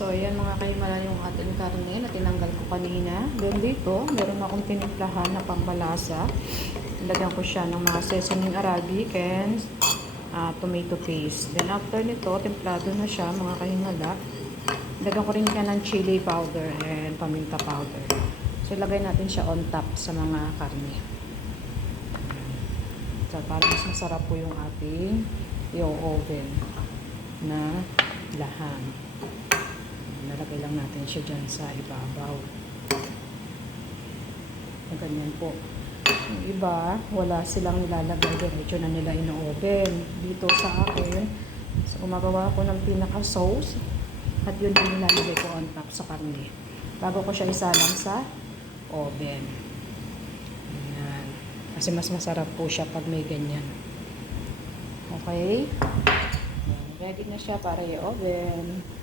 So, ayan mga kaimala yung ating karne na tinanggal ko kanina. Then dito, meron akong tinimplahan na pambalasa. Lagyan ko siya ng mga seasoning Arabic and tomato paste. Then after nito, templado na siya mga kahingala. Lagyan ko rin siya ng chili powder and paminta powder. So, ilagay natin siya on top sa mga karne. So, para mas masarap po yung ating oven na laham. Nalagay lang natin siya dyan sa ibabaw. Ganyan po. Yung iba, wala silang nilalagay. Diretso na nila ino-oven. Dito sa akin, so gumagawa ko ng pinaka-sauce. At yun yung nilalagay ko on top sa karne. Bago ko siya isalang sa oven. Ayan. Kasi mas masarap po siya pag may ganyan. Okay? Ready na siya para i-oven.